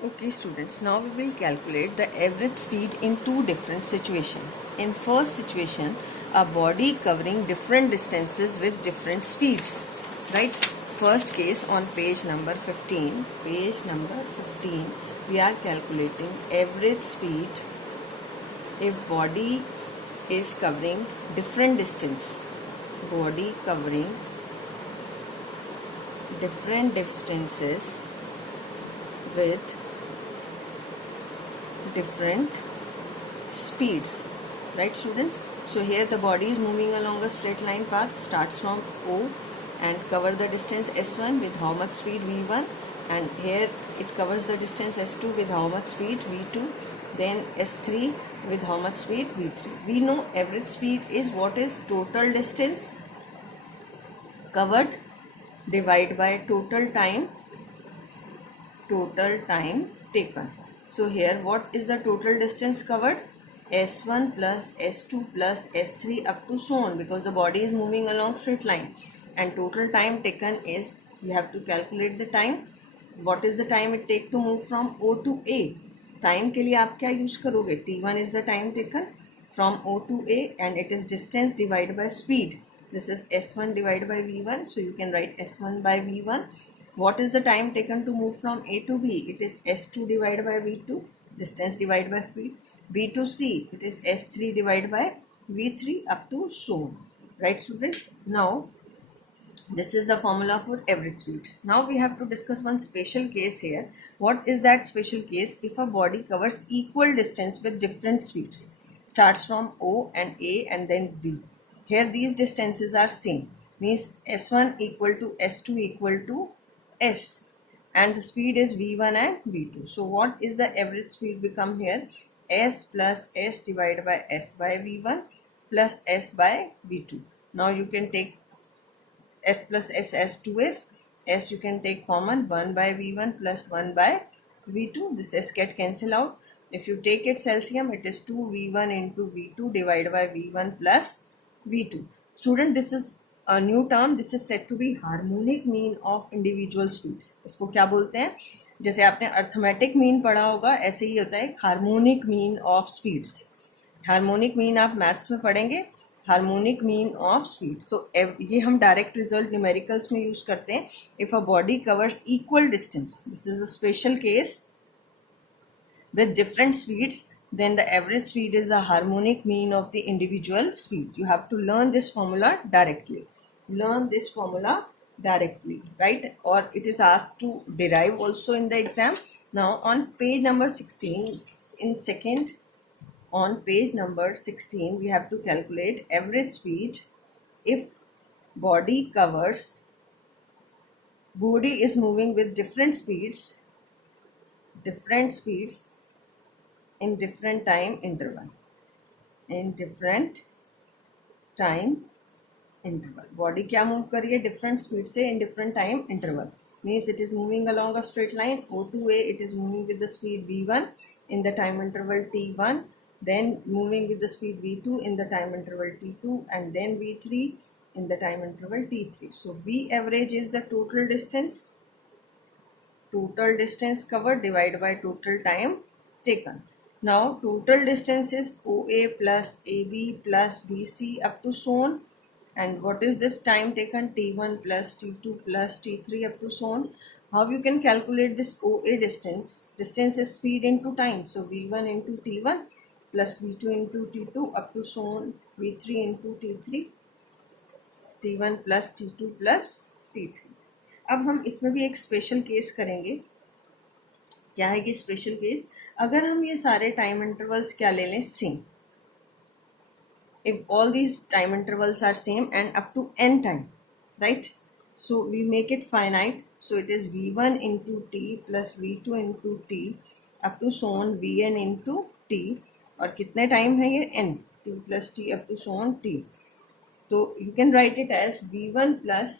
Okay students, now we will calculate the average speed in two different situations. In first situation, a body covering different distances with different speeds, right? First case on page number 15, we are calculating average speed if body is covering different distance, body covering different distances with different speeds, right student? So here the body is moving along a straight line path, starts from O and cover the distance S1 with how much speed V1, and here it covers the distance S2 with how much speed V2, then S3 with how much speed V3. We know average speed is what is total distance covered divided by total time taken. So here what is the total distance covered? S1 plus S2 plus S3 up to so on, because the body is moving along straight line, and total time taken is, you have to calculate the time. What is the time it take to move from O to A? Time के लिए आप क्या use करोगे? T1 is the time taken from O to A and it is distance divided by speed. This is S1 divided by V1, so you can write S1 by V1. What is the time taken to move from A to B? It is S2 divided by V2, distance divided by speed. B to C, it is S3 divided by V3 up to so on. Right student? Now, this is the formula for average speed. Now we have to discuss one special case here. What is that special case? If a body covers equal distance with different speeds, starts from O and A and then B. Here these distances are same. Means S1 equal to S2 equal to S, and the speed is V1 and V2. So what is the average speed become here? S plus S divided by S by V1 plus S by V2. Now you can take S plus S as 2S. S you can take common, 1 by V1 plus 1 by V2. This S get cancel out. If you take its LCM, it is 2V1 into V2 divided by V1 plus V2. Student, this is a new term. This is said to be harmonic mean of individual speeds. इसको क्या बोलते हैं? जैसे आपने arithmetic mean पढ़ा होगा, ऐसे ही होता है harmonic mean of speeds. Harmonic mean आप मैथ्स में पढ़ेंगे, हार्मोनिक मीन ऑफ स्पीड. सो ये हम डायरेक्ट रिजल्ट न्यूमेरिकल्स में यूज करते हैं. If a body covers equal distance, this is a special case with different speeds, then the average speed is the harmonic mean of the individual speed. You have to learn this formula directly. Right? Or it is asked to derive also in the exam. Now on page number 16, in second, on page number 16, we have to calculate average speed if body is moving with different speeds in different time interval. Body क्या move कर रही है? Different speed से in different time interval. Means it is moving along a straight line O to A. It is moving with the speed V1 in the time interval T1, then moving with the speed V2 in the time interval T2, and then V3 in the time interval T3. So V average is the total distance covered divided by total time taken. Now total distance is OA plus AB plus BC up to so on. And what is this time taken? T1 plus T2 plus T3 up to so on. How you can calculate this OA distance? Distance is speed into time. So V1 into T1 plus V2 into T2 up to so on. V3 into T3, T1 plus T2 plus T3. अब हम इसमें भी एक special case करेंगे. क्या है कि special case? अगर हम ये सारे टाइम इंटरवल्स क्या ले लें? Same. If all these time intervals are same and up to n time, right? So we make it finite. So it is V1 into T plus V2 into T up to so on Vn into T. और कितने time है ये? n. T plus T up to so on T. So you can write it as V1 plus,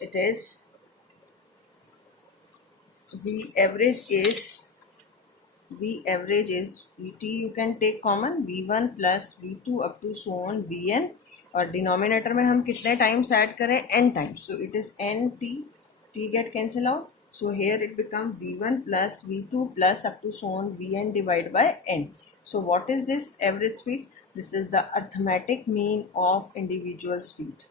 it is V average is Vt, you can take common, V1 plus V2 up to so on Vn, और denominator में हम कितने times add करें? n times. So it is n t, t get cancel out, So here it becomes V1 plus V2 plus up to so on Vn divided by n. So what is this average speed? This is the arithmetic mean of individual speed.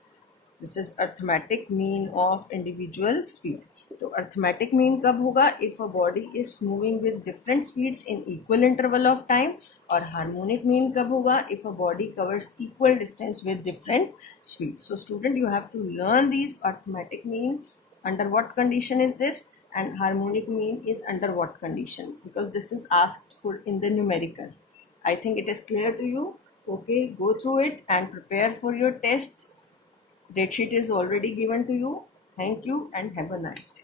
This is arithmetic mean of individual speed. तो arithmetic mean कब होगा? If a body is moving with different speeds in equal interval of time. और harmonic mean कब होगा? If a body covers equal distance with different speeds. So student, you have to learn these arithmetic mean. Under what condition is this? And harmonic mean is under what condition? Because this is asked for in the numerical. I think it is clear to you. Okay, go through it and prepare for your test. Date sheet is already given to you. Thank you and have a nice day.